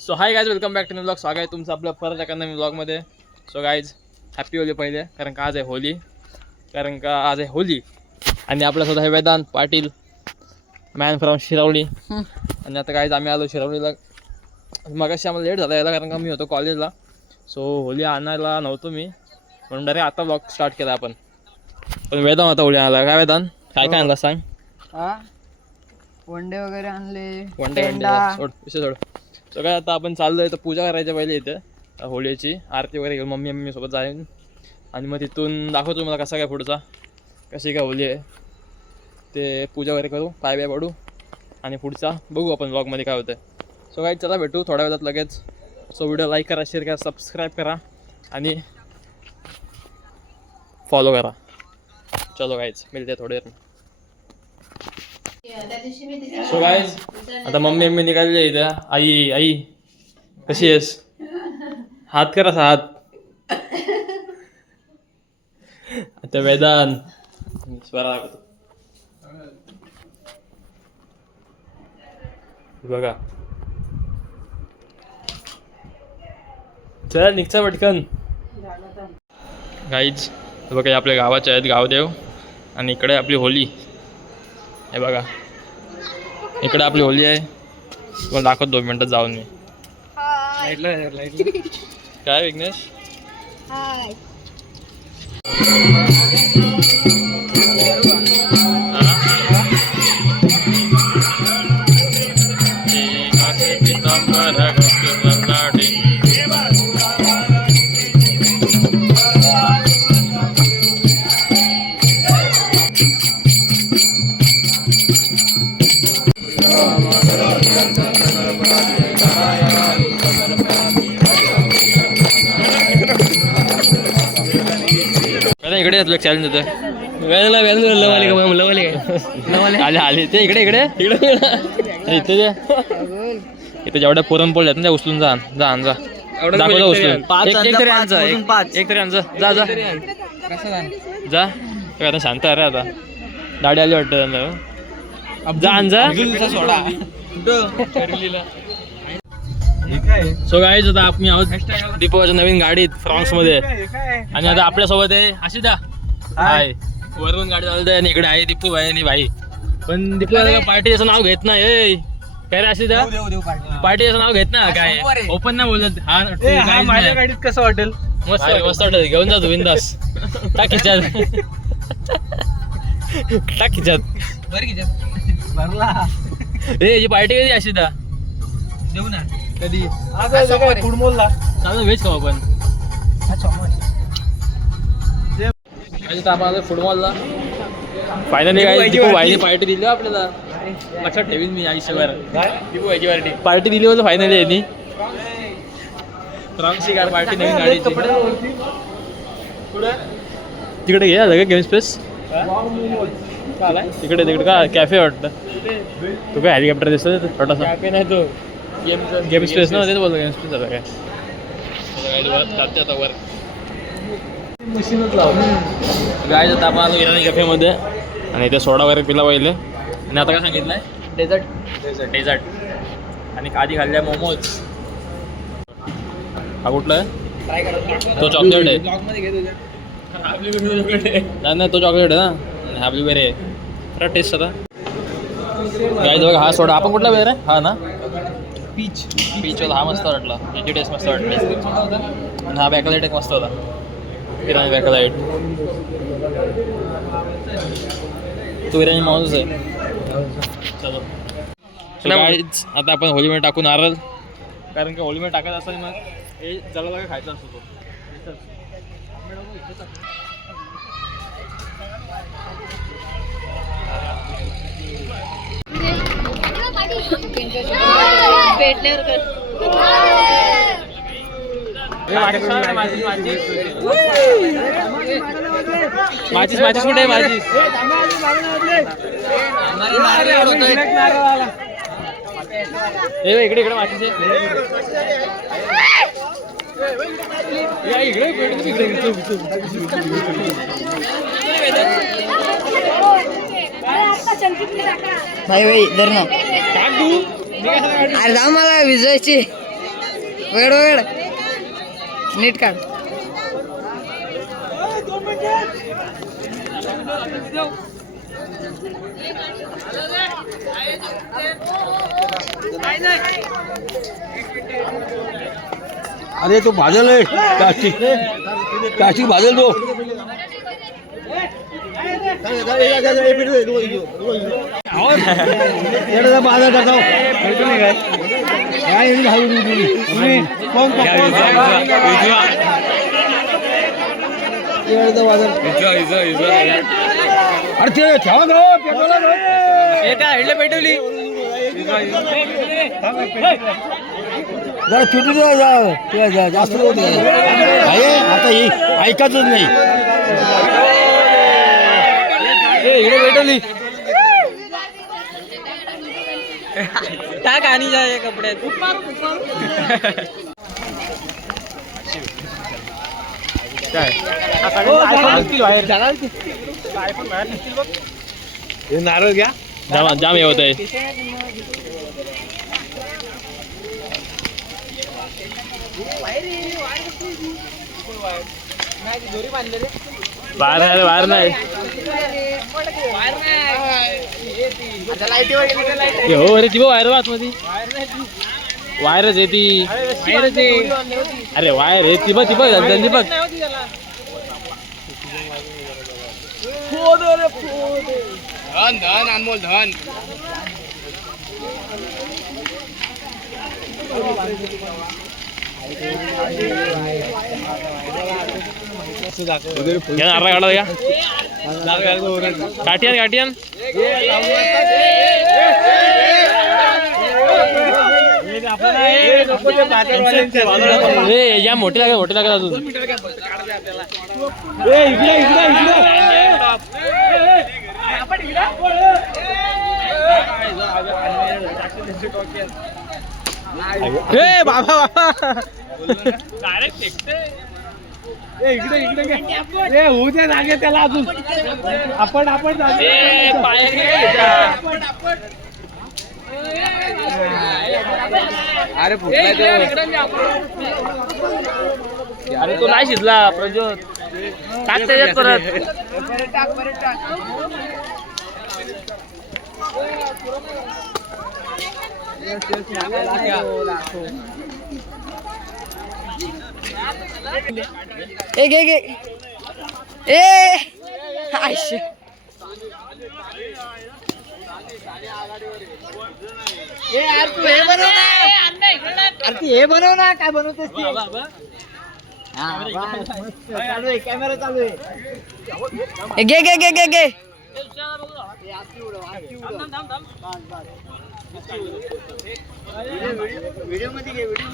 So hi guys, welcome back to new blog. स्वागत आहे तुमचं आपलं परत एका नवीन ब्लॉगमध्ये. सो गाईज, हॅपी होली पहिले, कारण का आज आहे होली. आणि आपल्यासोबत आहे वेदांत पाटील, मॅन फ्रॉम शिरवली. आणि आता गाईज आम्ही आलो शिरवलीला. मगाशी आम्हाला लेट झाला यायला, कारण का मी होतो कॉलेजला. सो होली आणायला नव्हतो मी, म्हणून डायरेक्ट आता ब्लॉग स्टार्ट केला आपण. पण वेदांत होता होली आणायला. काय वेदांत, काय काय आणला सांग? वंडे वगैरे आणले. वंडे सोड, विषय सोड. सो काय आता आपण चाललोय तर पूजा करायच्या पहिले इथे होळीची आरती वगैरे घेऊन मम्मी सोबत जाईन. आणि मग तिथून दाखवतो मला कसा काय पुढचा, कशी काय होली आहे ते. पूजा वगैरे करू, पाय पडू, आणि पुढचा बघू आपण ब्लॉगमध्ये काय होतं. सो काय, चला भेटू थोड्या वेळात लगेच. सो व्हिडिओ लाईक करा, शेअर करा, सबस्क्राईब करा आणि फॉलो करा. चलो गाईज, मिळते थोडे देर. सो गाईज, आता मम्मी निघालेली आहे इथं. आई कशी आहेस? हात कर असा हात. आता वेदांत स्वरा बघा. चल निघचा पटकन. गाईज बघा, आपल्या गावाच्या आहेत गावदेव, आणि इकडे आपली होली हे बघा. इकडे आपली होली आहे. तुम्हाला दाखवतो 2 मिनिटात जाऊन मी. काय विघ्नेश? इकडे चॅलेंज होतं. आले ते इकडे इथे जेवढ्या पुरणपोळी आहेत ना त्या उचलून जा. उचलून एक तरी जा आता. शांत अरे, आता दाढी आली वाटतं. सो गाईज, आता आपण आहोत दीपवाच्या नवीन गाडीत फ्रान्स मध्ये. आणि आता आपल्यासोबत आहे आशिदा. हाय. वरून गाडी चालत आहे आणि इकडे आहे दीपू भाई आणि भाई. पण दीपू पार्टीचं नाव घेत नाही. काय रे आशिदा, पार्टीचं नाव घेत ना. काय ओपन नाही बोलत. हा माझ्या गाडीत कसं वाटेल? मस्त वाटत. घेऊन जातो बिंदास. टाक खिच्यात. याची पार्टी कधी आशिदा? देऊ ना कधी? फुटबॉलला चालू व्हेज खाऊ आपण. आपण फुटबॉलला फायनली काय दीपू भाईने पार्टी दिली आपल्याला. लक्षात ठेवीन मी आयुष्यभर. दीपू भाईची पार्टी दिली होती फायनली यांनी. फ्रान्सची गाडी पार्टी नवीन गाडीची. तिकडे घ्या सगळं गेम स्पेस. तिकडे का कॅफे वाटतं. तू काय हेलिकॉप्टर दिसतो छोटासा? कॅफे नाही तो, गेम स्पेस ना. तेच बोलतो गेम स्पेस. आता काय जाते आता वर मशीनच लावतो. गाय जाता आपण आलो इराणी कॅफेमध्ये, आणि इथे सोडा वगैरे पिला पाहिजे. आणि आता काय सांगितलंय? डेझर्ट. आणि आधी खाल्ल्या मोमोज. हा कुठला आहे? तो चॉकलेट आहे. नाही तो चॉकलेट आहे ना. हा ब्लूबेरी आहे. खरं टेस्ट आता गाय बघा. हा सोडा आपण कुठला वेळ आहे? हा ना, पीच होता. हा मस्त वाटला. याची टेस्ट मस्त वाटली. आणि हा बॅकलाईट एक मस्त होता. इराणी बॅकलाईट. तो इराणी माणूस आहे. चलो गाईज, आता आपण होलीमध्ये टाकून नारळ, कारण की होलीमध्ये टाकायचं असतं मग हे जला काय खायचा असतो तो. माझीच कुठे आहे? माझी इकडे माझीच भाई धर ना. अरे जा मला विजयची. वेळ वेळ नीट काढ. अरे तो भाजल आहे प्लास्टिक प्लास्टिक भाजल तो बाजार करता अरे ते ठेवा पेटवली जरा फिटू द्या जास्त होत आहे आता ही ऐकायचंच नाही इकडे पेटवली टाक आणि जा या कपड्यात. नारळ घ्या जाम हे होत आहे. बाहेर नाही हो अरे ती वायर आतमध्ये वायरच आहे ती. अरे वायर आहे ती बघ त्यांनी बघ. धन अनमोल धन काढा या काटियान या मोठी लागत अजून. बाबा इकडे होऊ दे नागे त्याला अजून आपण अरे तो नाही शिजला प्रज्योत टाक त्याच्यात परत. घे ए आयश यार तू हे बनव ना. अरे तू हे बनव ना. काय बनवतेस ती. चालू आहे कॅमेरा चालू आहे. घे व्हिडिओ मध्ये घेतला.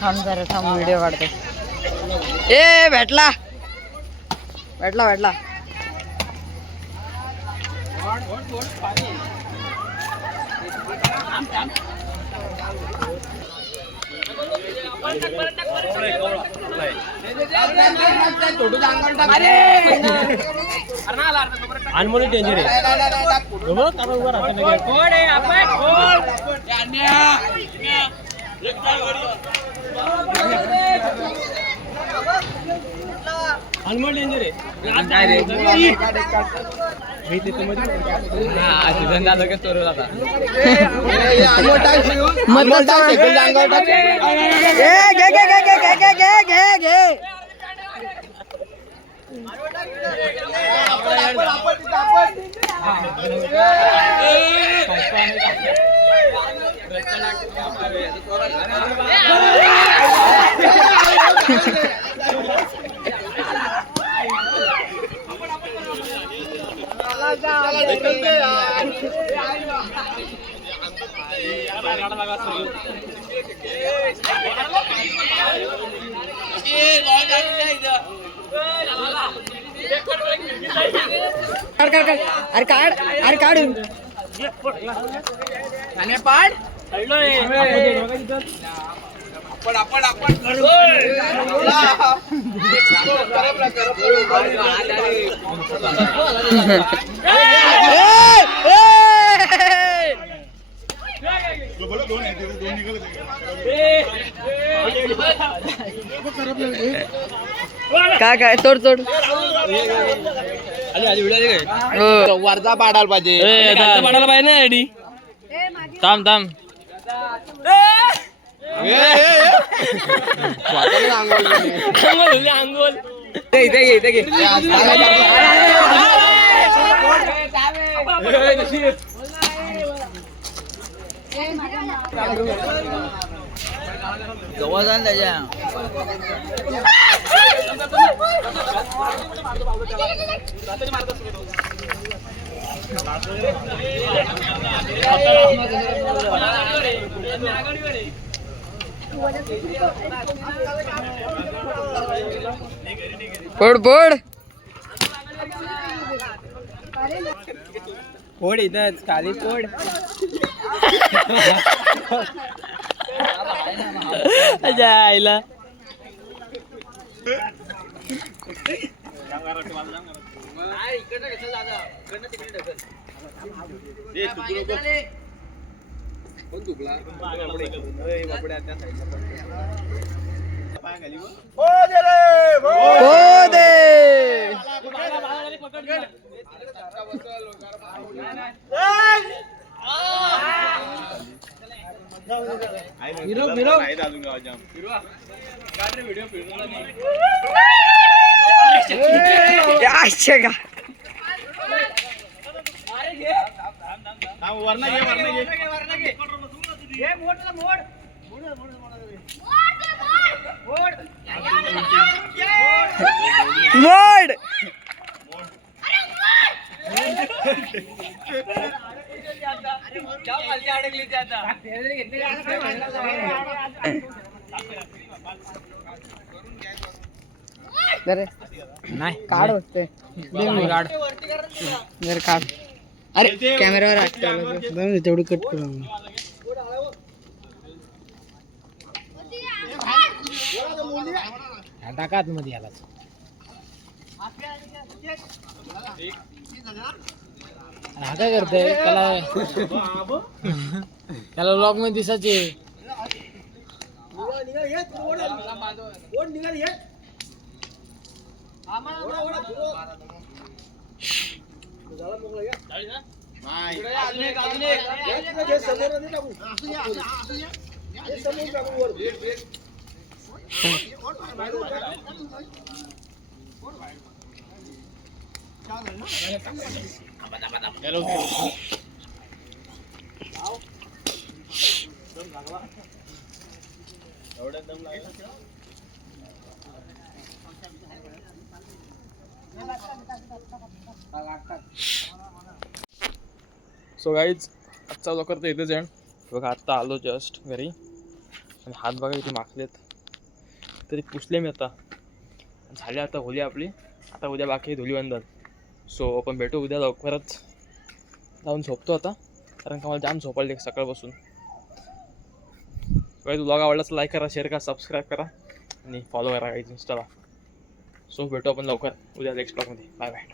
थांब व्हिडिओ काढतो. ए भेटला. अनमोल डेंजर अनमोल डेंजर अरे काढून काय तोड वरचा पाडायला पाहिजे पाडायला पाहिजे ना आयडी थांब अंगोल इथे घे जवळ जा ना त्याच्या फोड इथंच खाली फोड आईला मोड नाही काढ होते काढ अरे कॅमेरावर तेवढी कट करू टाकात मध्ये याला हा काय करतोय त्याला ब्लॉग मध्ये दिसायचे सो गाईज आजचा लवकर तर इथेच आहे बघा. आत्ता आलो जस्ट घरी आणि हात बघा इथे माखलेत तरी पुसले मी आता. झाले आता होली आपली. आता उद्या बाकी धुलीवंदन. सो आपण भेटू उद्या लवकरच. जाऊन झोपतो आता कारण का मला जाम झोपायला सकाळपासून. काही ब्लॉग आवडला तर लाईक करा, शेअर करा, सबस्क्राईब करा आणि फॉलो करा गाईज इंस्टाला. सो भेटू आपण लवकर उद्या नेक्स्ट ब्लॉगमध्ये. Bye bye.